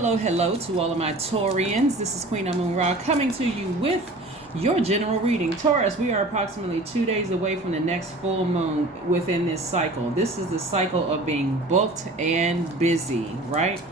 hello to all of my Taurians. This is Queen Amun Ra coming to you with your general reading. Taurus, we are approximately 2 days away from the next full moon within this cycle. This is the cycle of being booked and busy, right?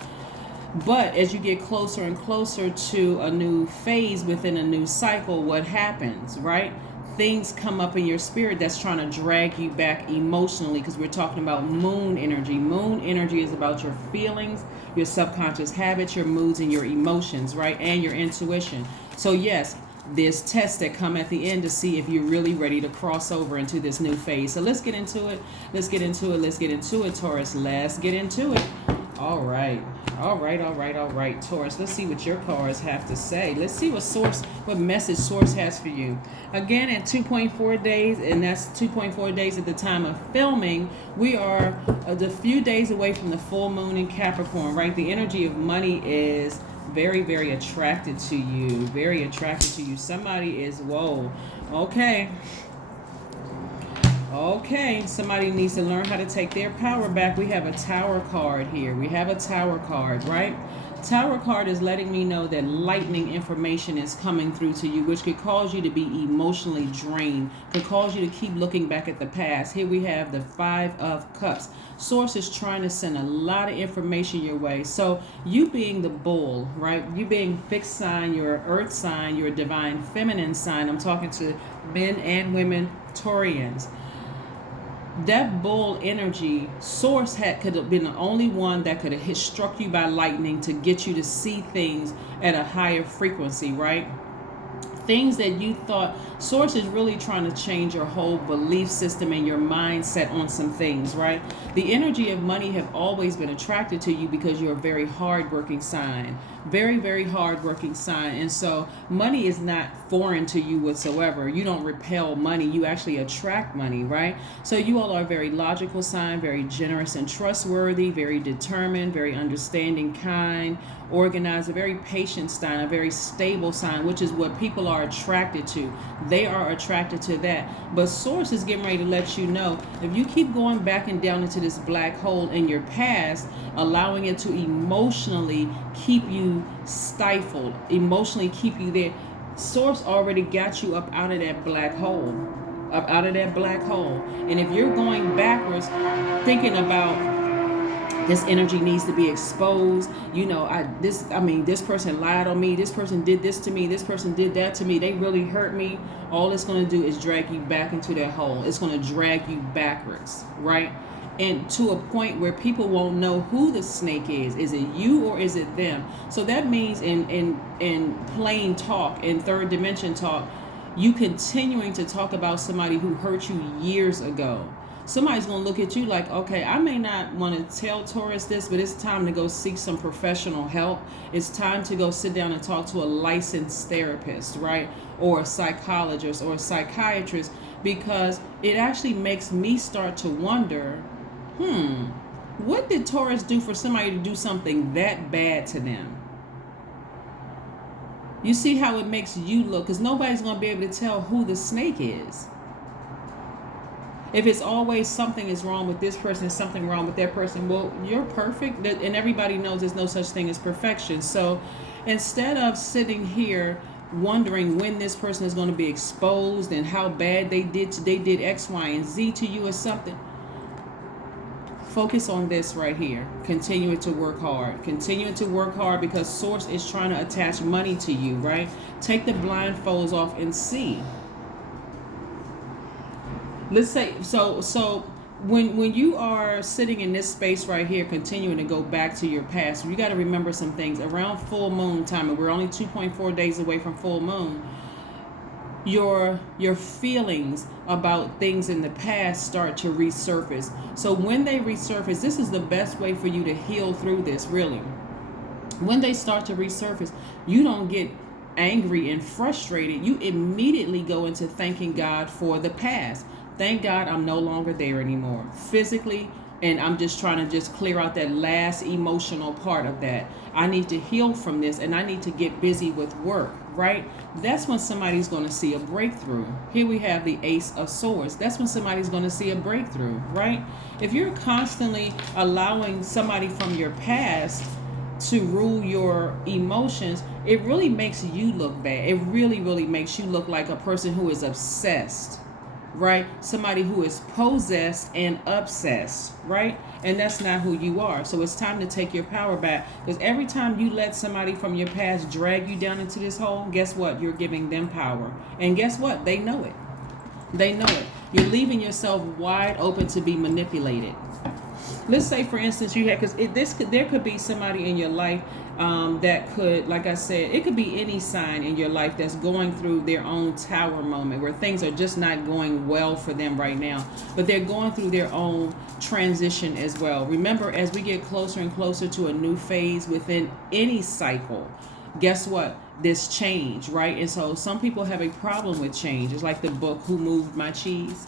But as you get closer and closer to a new phase within a new cycle, what happens, right? Things come up in your spirit that's trying to drag you back emotionally, because we're talking about moon energy. Moon energy is about your feelings, your subconscious habits, your moods, and your emotions, right? And your intuition. So yes, there's tests that come at the end to see if you're really ready to cross over into this new phase. So let's get into it. Let's get into it, Taurus. Let's get into it. All right, Taurus. Let's see what your cards have to say. Let's see what message Source has for you. Again, at 2.4 days, and that's 2.4 days at the time of filming, we are a few days away from the full moon in Capricorn, right? The energy of money is very, very attracted to you. Very attracted to you. Somebody is, whoa, okay. Okay, somebody needs to learn how to take their power back. We have a Tower card here. We have a Tower card, right? Tower card is letting me know that lightning information is coming through to you, which could cause you to be emotionally drained, could cause you to keep looking back at the past. Here we have the Five of Cups. Source is trying to send a lot of information your way. So you being the bull, right? You being fixed sign, your earth sign, your divine feminine sign. I'm talking to men and women Taurians. That bull energy, Source could have been the only one that could have struck you by lightning to get you to see things at a higher frequency, right? Things that you thought, Source is really trying to change your whole belief system and your mindset on some things, right? The energy of money have always been attracted to you because you're a very hardworking sign. Very, very hardworking sign. And so money is not foreign to you whatsoever. You don't repel money. You actually attract money, right? So you all are a very logical sign, very generous and trustworthy, very determined, very understanding, kind, organized, a very patient sign, a very stable sign, which is what people are attracted to. They are attracted to that. But Source is getting ready to let you know, if you keep going back and down into this black hole in your past, allowing it to emotionally keep you stifled, emotionally keep you there, Source already got you up out of that black hole. Up out of that black hole. And if you're going backwards, thinking about this energy needs to be exposed. You know, this person lied on me. This person did this to me. This person did that to me. They really hurt me. All it's going to do is drag you back into that hole. It's going to drag you backwards, right? And to a point where people won't know who the snake is. Is it you or is it them? So that means in plain talk, in third dimension talk, you continuing to talk about somebody who hurt you years ago. Somebody's going to look at you like, okay, I may not want to tell Taurus this, but it's time to go seek some professional help. It's time to go sit down and talk to a licensed therapist, right? Or a psychologist or a psychiatrist, because it actually makes me start to wonder, what did Taurus do for somebody to do something that bad to them? You see how it makes you look, because nobody's going to be able to tell who the snake is. If it's always something is wrong with this person, something wrong with that person, well, you're perfect. And everybody knows there's no such thing as perfection. So instead of sitting here wondering when this person is going to be exposed and how bad they did X, Y, and Z to you or something, focus on this right here. Continue to work hard. Continue to work hard, because Source is trying to attach money to you, right? Take the blindfolds off and see. Let's say, so when you are sitting in this space right here, continuing to go back to your past, you got to remember some things. Around full moon time, and we're only 2.4 days away from full moon, your feelings about things in the past start to resurface. So when they resurface, this is the best way for you to heal through this, really. When they start to resurface, you don't get angry and frustrated. You immediately go into thanking God for the past. Thank God I'm no longer there anymore physically, and I'm just trying to just clear out that last emotional part of that. I need to heal from this, and I need to get busy with work, right? That's when somebody's going to see a breakthrough. Here we have the Ace of Swords. That's when somebody's going to see a breakthrough, right? If you're constantly allowing somebody from your past to rule your emotions, it really makes you look bad. It really, really makes you look like a person who is obsessed, right? Somebody who is possessed and obsessed, right? And that's not who you are. So it's time to take your power back, because every time you let somebody from your past drag you down into this hole, guess what? You're giving them power. And guess what? They know it. They know it. You're leaving yourself wide open to be manipulated. Let's say, for instance, you had, because there could be somebody in your life that could, like I said, it could be any sign in your life that's going through their own tower moment where things are just not going well for them right now, but they're going through their own transition as well. Remember, as we get closer and closer to a new phase within any cycle, guess what? This change, right? And so some people have a problem with change. It's like the book, Who Moved My Cheese?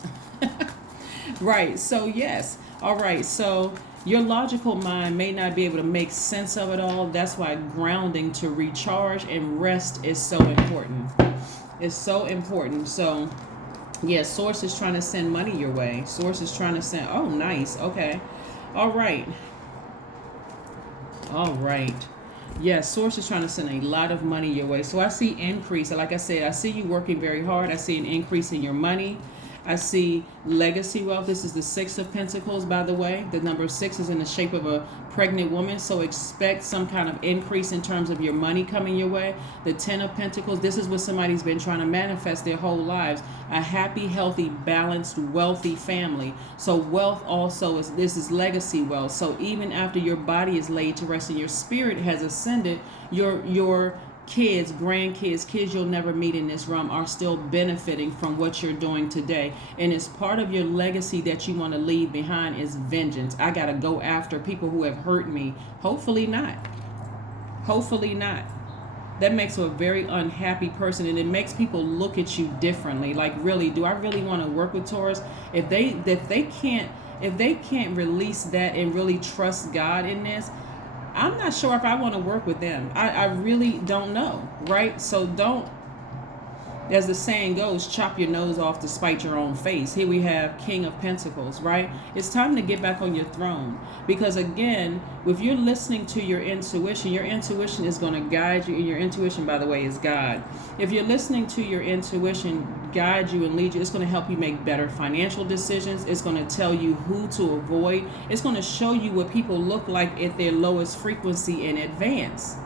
Right. So yes. All right. So your logical mind may not be able to make sense of it all. That's why grounding to recharge and rest is so important. It's so important. So yeah, Source is trying to send money your way. Source is trying to send, oh, nice. Okay. All right. All right. Yeah, Source is trying to send a lot of money your way. So I see increase. Like I said, I see you working very hard. I see an increase in your money. I see legacy wealth. This is the Six of Pentacles, by the way. The number 6 is in the shape of a pregnant woman. So expect some kind of increase in terms of your money coming your way. The 10 of Pentacles, this is what somebody's been trying to manifest their whole lives. A happy, healthy, balanced, wealthy family. So wealth also this is legacy wealth. So even after your body is laid to rest and your spirit has ascended, your kids, grandkids, kids you'll never meet in this realm are still benefiting from what you're doing today. And it's part of your legacy that you want to leave behind is vengeance. I got to go after people who have hurt me. Hopefully not. Hopefully not. That makes you a very unhappy person, and it makes people look at you differently. Like, really, do I really want to work with Taurus? If they can't release that and really trust God in this, I'm not sure if I want to work with them. I really don't know, right? So don't, as the saying goes, chop your nose off to spite your own face. Here we have King of Pentacles, right? It's time to get back on your throne, because again, if you're listening to your intuition is going to guide you, and your intuition, by the way, is God. If you're listening to your intuition guide you and lead you, it's going to help you make better financial decisions. It's going to tell you who to avoid. It's going to show you what people look like at their lowest frequency in advance.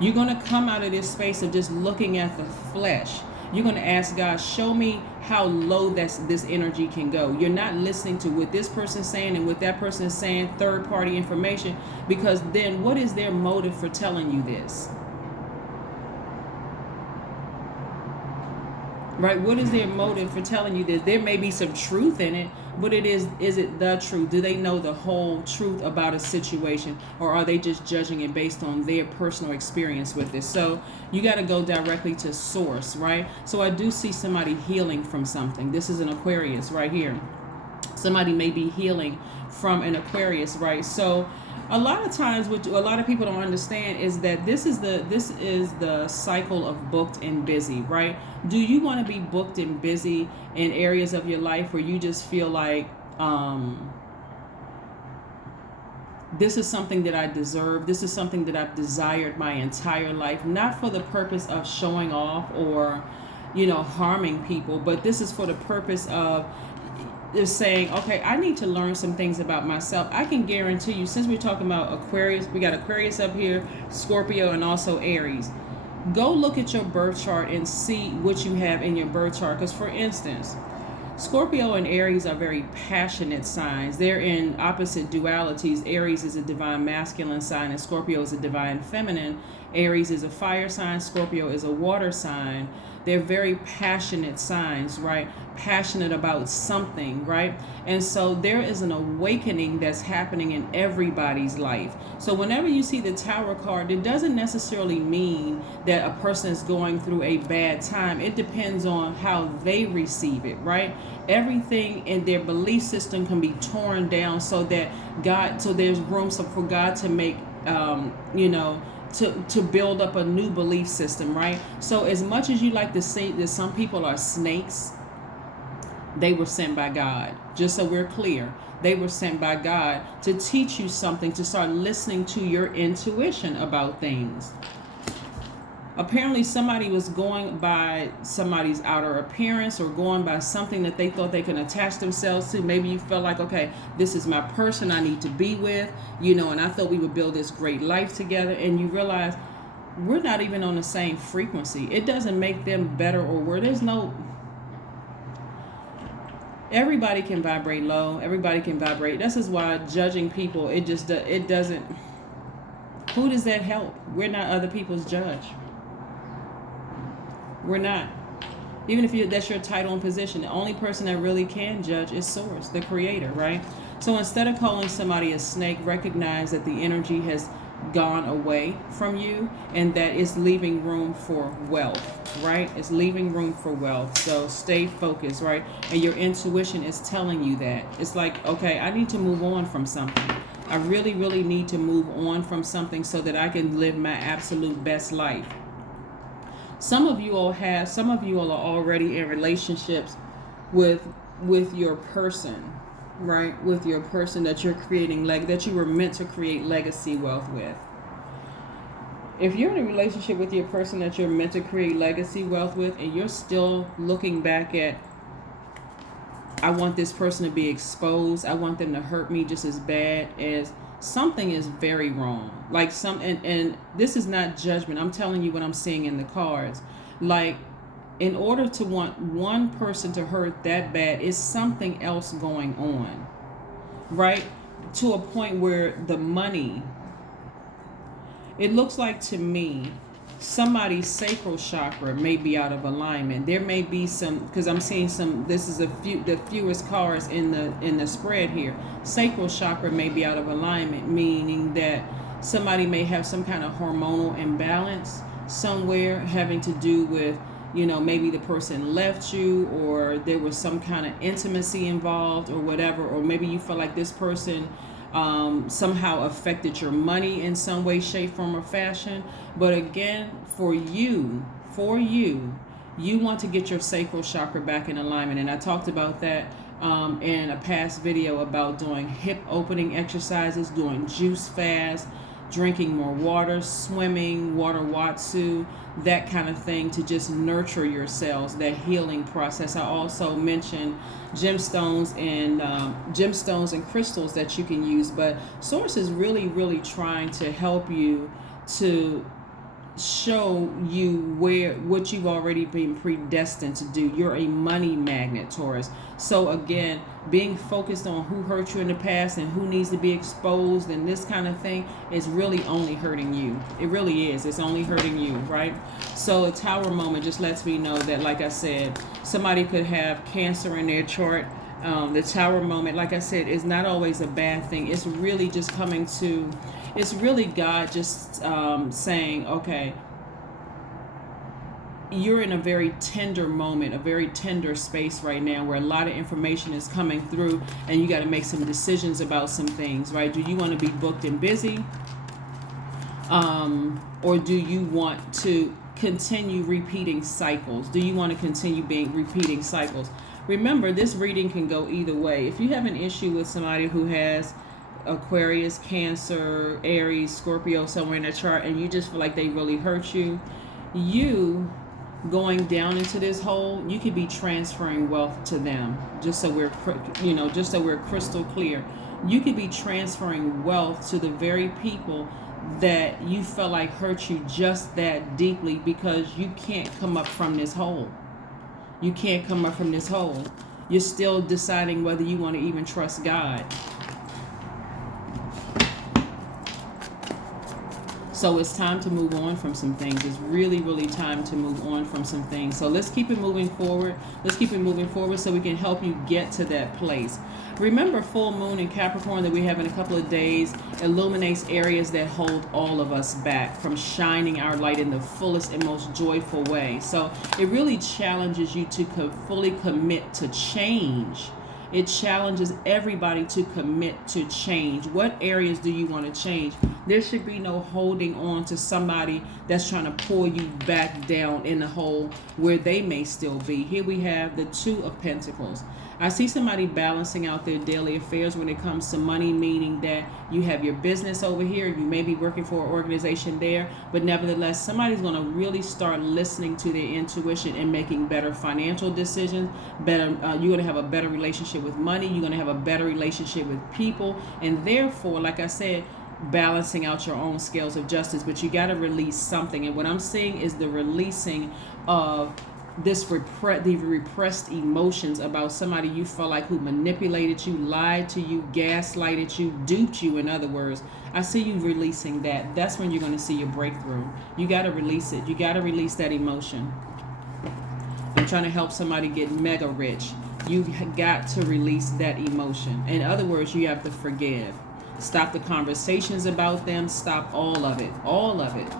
You're going to come out of this space of just looking at the flesh. You're going to ask God, show me how low this energy can go. You're not listening to what this person's saying and what that person is saying, third-party information, because then what is their motive for telling you this? Right? What is their motive for telling you this? There may be some truth in it, but is it the truth? Do they know the whole truth about a situation, or are they just judging it based on their personal experience with this? So you got to go directly to source, right? So I do see somebody healing from something. This is an Aquarius right here. Somebody may be healing from an Aquarius, right? So a lot of times, what a lot of people don't understand is that this is the cycle of booked and busy, right? Do you want to be booked and busy in areas of your life where you just feel like this is something that I deserve, this is something that I've desired my entire life, not for the purpose of showing off or harming people, but this is for the purpose of is saying, okay, I need to learn some things about myself. I can guarantee you, since we're talking about Aquarius, we got Aquarius up here, Scorpio, and also Aries. Go look at your birth chart and see what you have in your birth chart. Because, for instance, Scorpio and Aries are very passionate signs. They're in opposite dualities. Aries is a divine masculine sign, and Scorpio is a divine feminine. Aries is a fire sign. Scorpio is a water sign. They're very passionate signs, right? Passionate about something, right? And so there is an awakening that's happening in everybody's life. So whenever you see the Tower card, it doesn't necessarily mean that a person is going through a bad time. It depends on how they receive it, right? Everything in their belief system can be torn down so that there's room for God to make, to build up a new belief system, right? So as much as you like to say that some people are snakes, They were sent by God. Just so we're clear, they were sent by God to teach you something, to start listening to your intuition about things. Apparently somebody was going by somebody's outer appearance or going by something that they thought they can attach themselves to. Maybe you felt like, okay, this is my person I need to be with, and I thought we would build this great life together. And you realize we're not even on the same frequency. It doesn't make them better or worse. Everybody can vibrate low. Everybody can vibrate. This is why judging people, it doesn't. Who does that help? We're not other people's judge. We're not. Even if that's your title and position, the only person that really can judge is Source, the creator, right? So instead of calling somebody a snake, recognize that the energy has gone away from you and that it's leaving room for wealth, right? It's leaving room for wealth. So stay focused, right? And your intuition is telling you that. It's like, okay, I need to move on from something. I really, really need to move on from something so that I can live my absolute best life. Some of you all are already in relationships with your person, right? With your person that you're creating, that you were meant to create legacy wealth with. If you're in a relationship with your person that you're meant to create legacy wealth with, and you're still looking back at, I want this person to be exposed, I want them to hurt me just as bad as, something is very wrong. Like and this is not judgment. I'm telling you what I'm seeing in the cards. Like, in order to want one person to hurt that bad, is something else going on, right? To a point where the money, it looks like to me, somebody's sacral chakra may be out of alignment. There may be some, because I'm seeing some, this is the fewest cards in the spread here. Sacral chakra may be out of alignment, meaning that somebody may have some kind of hormonal imbalance somewhere, having to do with, maybe the person left you, or there was some kind of intimacy involved or whatever, or maybe you feel like this person somehow affected your money in some way, shape, form, or fashion. But again, for you want to get your sacral chakra back in alignment. And I talked about that in a past video about doing hip opening exercises, doing juice fast, drinking more water, swimming, water watsu, that kind of thing, to just nurture your cells, that healing process. I also mentioned gemstones and crystals that you can use. But Source is really, really trying to help you to show you what you've already been predestined to do. You're a money magnet, Taurus. So again, being focused on who hurt you in the past and who needs to be exposed and this kind of thing is really only hurting you. It really is. It's only hurting you, right? So a Tower moment just lets me know that, like I said, somebody could have Cancer in their chart. The Tower moment, like I said, is not always a bad thing. It's really just it's really God just saying, okay, you're in a very tender moment, a very tender space right now, where a lot of information is coming through and you got to make some decisions about some things, right? Do you want to be booked and busy? Or do you want to continue repeating cycles? Do you want to continue repeating cycles? Remember, this reading can go either way. If you have an issue with somebody who has Aquarius, Cancer, Aries, Scorpio somewhere in their chart, and you just feel like they really hurt you, you going down into this hole, you could be transferring wealth to them. Just so we're crystal clear, you could be transferring wealth to the very people that you felt like hurt you just that deeply, because you can't come up from this hole. You can't come up from this hole. You're still deciding whether you want to even trust God. So it's time to move on from some things. It's really, really time to move on from some things. So let's keep it moving forward. Let's keep it moving forward so we can help you get to that place. Remember, full moon in Capricorn that we have in a couple of days illuminates areas that hold all of us back from shining our light in the fullest and most joyful way. So it really challenges you to fully commit to change. It challenges everybody to commit to change. What areas do you want to change? There should be no holding on to somebody that's trying to pull you back down in the hole where they may still be. Here we have the Two of Pentacles. I see somebody balancing out their daily affairs when it comes to money, meaning that you have your business over here. You may be working for an organization there, but nevertheless, somebody's going to really start listening to their intuition and making better financial decisions. You're going to have a better relationship with money. You're going to have a better relationship with people. And therefore, like I said, balancing out your own scales of justice, but you got to release something. And what I'm seeing is the releasing of the repressed emotions about somebody you felt like who manipulated you, lied to you, gaslighted you, duped you. In other words, I see you releasing that. That's when you're going to see your breakthrough. You got to release it. You got to release that emotion. I'm trying to help somebody get mega rich. You got to release that emotion. In other words, you have to forgive. Stop the conversations about them. Stop all of it. All of it.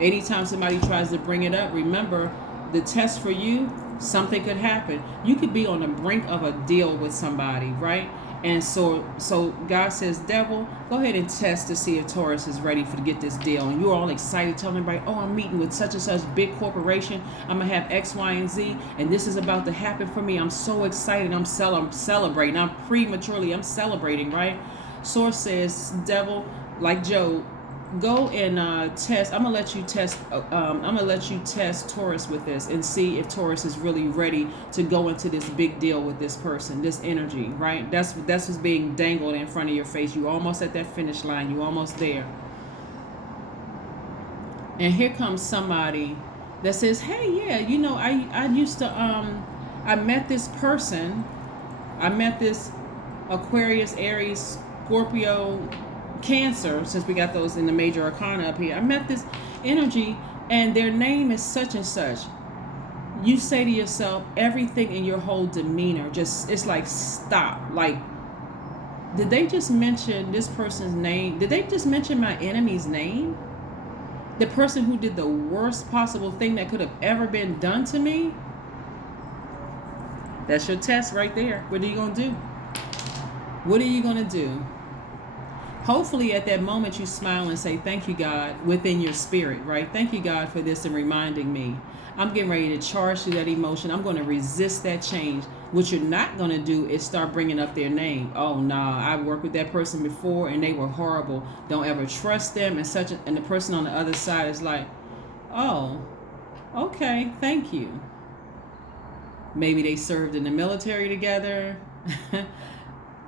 Anytime somebody tries to bring it up, remember, the test for you, something could happen. You could be on the brink of a deal with somebody, right? And so God says, devil, go ahead and test to see if Taurus is ready to get this deal. And you're all excited, telling everybody, oh, I'm meeting with such and such big corporation. I'm going to have X, Y, and Z. And this is about to happen for me. I'm so excited. I'm celebrating. I'm celebrating, right? Source says, devil, like Job, go and test. I'm gonna let you test Taurus with this and see if Taurus is really ready to go into this big deal with this person, this energy, right? That's what's being dangled in front of your face. You're almost at that finish line. You're almost there. And here comes somebody that says, hey, yeah, you know, I used to I met this person. I met this Aquarius, Aries, Scorpio, Cancer, since we got those in the major arcana up here. I met this energy and their name is such and such. You say to yourself, everything in your whole demeanor just, it's like, stop. Like, did they just mention this person's name? Did they just mention my enemy's name? The person who did the worst possible thing that could have ever been done to me? That's your test right there. What are you going to do? What are you going to do? Hopefully at that moment you smile and say, thank you, God, within your spirit, right? Thank you, God, for this and reminding me. I'm getting ready to charge through that emotion. I'm going to resist that change. What you're not going to do is start bringing up their name. Oh, nah, I worked with that person before and they were horrible. Don't ever trust them. And the person on the other side is like, oh, okay, thank you. Maybe they served in the military together.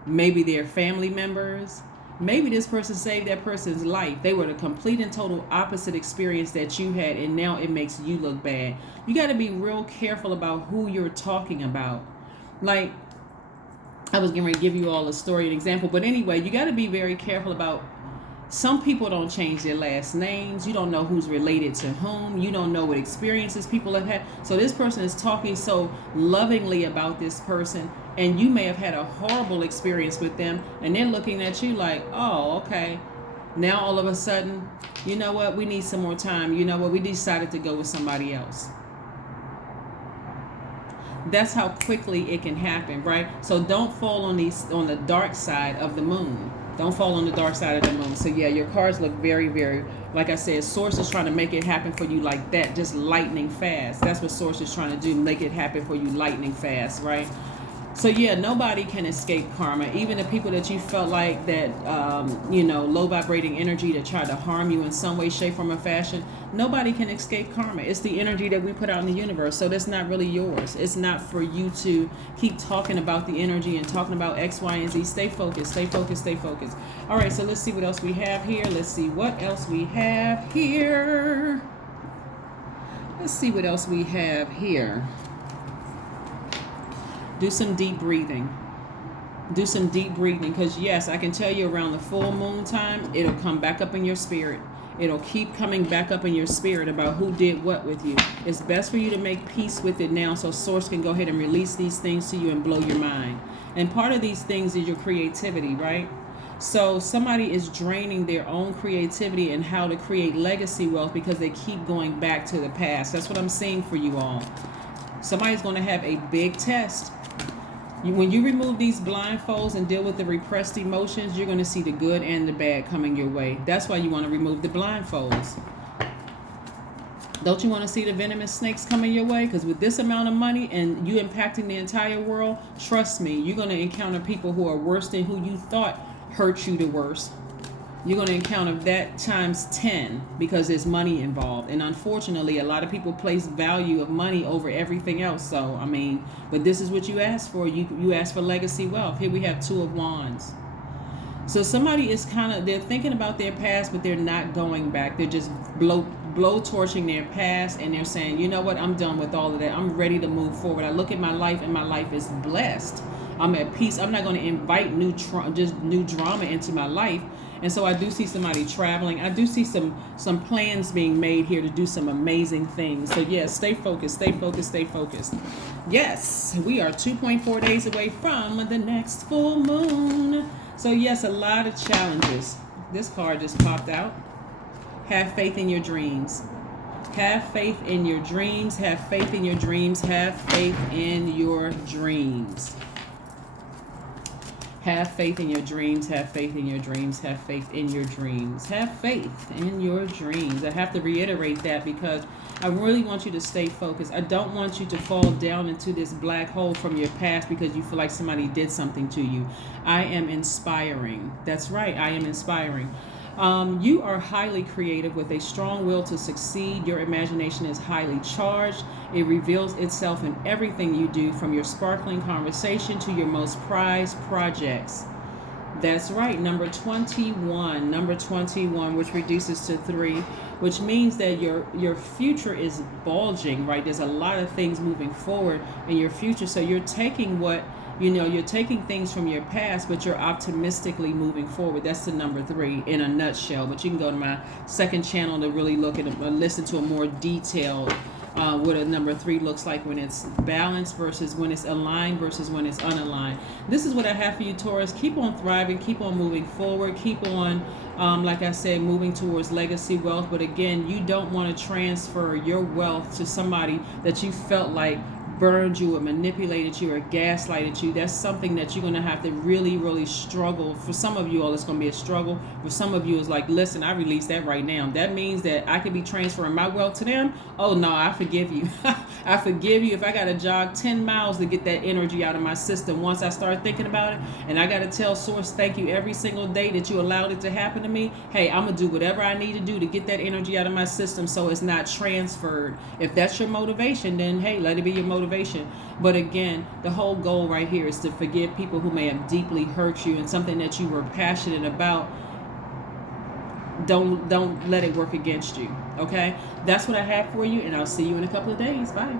Maybe they're family members. Maybe this person saved that person's life. They were the complete and total opposite experience that you had, and now it makes you look bad. You got to be real careful about who you're talking about. Like, I was getting ready to give you all a story, an example, but anyway, you got to be very careful about. Some people don't change their last names. You don't know who's related to whom. You don't know what experiences people have had. So this person is talking so lovingly about this person, and you may have had a horrible experience with them, and they're looking at you like, oh, okay. Now all of a sudden, you know what? We need some more time. You know what? We decided to go with somebody else. That's how quickly it can happen, right? So don't fall on the dark side of the moon. Don't fall on the dark side of the moon. So yeah, your cards look very, very, like I said, Source is trying to make it happen for you like that, just lightning fast. That's what Source is trying to do, make it happen for you lightning fast, right? So yeah, nobody can escape karma. Even the people that you felt like that, low vibrating energy that tried to harm you in some way, shape, form, or fashion, nobody can escape karma. It's the energy that we put out in the universe. So that's not really yours. It's not for you to keep talking about the energy and talking about X, Y, and Z. Stay focused, stay focused, stay focused. All right, so let's see what else we have here. Let's see what else we have here. Let's see what else we have here. Do some deep breathing. Do some deep breathing, because yes, I can tell you around the full moon time, it'll come back up in your spirit. It'll keep coming back up in your spirit about who did what with you. It's best for you to make peace with it now so Source can go ahead and release these things to you and blow your mind. And part of these things is your creativity, right? So somebody is draining their own creativity and how to create legacy wealth because they keep going back to the past. That's what I'm seeing for you all. Somebody's going to have a big test. When you remove these blindfolds and deal with the repressed emotions, you're going to see the good and the bad coming your way. That's why you want to remove the blindfolds. Don't you want to see the venomous snakes coming your way? Because with this amount of money and you impacting the entire world, trust me, you're going to encounter people who are worse than who you thought hurt you the worst. You're going to encounter that times 10 because there's money involved. And unfortunately, a lot of people place value of money over everything else. So, I mean, but this is what you asked for. You asked for legacy wealth. Here we have 2 of Wands. So somebody is they're thinking about their past, but they're not going back. They're just blow torching their past, and they're saying, you know what, I'm done with all of that. I'm ready to move forward. I look at my life, and my life is blessed. I'm at peace. I'm not going to invite new drama into my life. And so I do see somebody traveling. I do see some plans being made here to do some amazing things. So yes, stay focused, stay focused, stay focused. Yes, we are 2.4 days away from the next full moon. So yes, a lot of challenges. This card just popped out. Have faith in your dreams. Have faith in your dreams. Have faith in your dreams. Have faith in your dreams. Have faith in your dreams. Have faith in your dreams. Have faith in your dreams. Have faith in your dreams. I have to reiterate that because I really want you to stay focused. I don't want you to fall down into this black hole from your past because you feel like somebody did something to you. I am inspiring. That's right. I am inspiring. You are highly creative with a strong will to succeed. Your imagination is highly charged. It reveals itself in everything you do, from your sparkling conversation to your most prized projects. That's right, number 21. Number 21, which reduces to 3, which means that your future is bulging, right? There's a lot of things moving forward in your future. So you're taking you're taking things from your past, but you're optimistically moving forward. That's the number 3 in a nutshell. But you can go to my second channel to really look at listen to a more detailed what a number 3 looks like when it's balanced versus when it's aligned versus when it's unaligned. This is what I have for you, Taurus. Keep on thriving, keep on moving forward, keep on, like I said, moving towards legacy wealth. But again, you don't want to transfer your wealth to somebody that you felt like burned you or manipulated you or gaslighted you. That's something that you're going to have to really, really struggle. For some of you all, it's going to be a struggle. For some of you, it's like, listen, I release that right now. That means that I could be transferring my wealth to them. Oh, no, I forgive you. I forgive you if I got to jog 10 miles to get that energy out of my system once I start thinking about it. And I got to tell Source, thank you every single day that you allowed it to happen to me. Hey, I'm going to do whatever I need to do to get that energy out of my system so it's not transferred. If that's your motivation, then hey, let it be your motivation. But again, the whole goal right here is to forgive people who may have deeply hurt you, and something that you were passionate about, don't let it work against you. Okay, that's what I have for you, and I'll see you in a couple of days. Bye.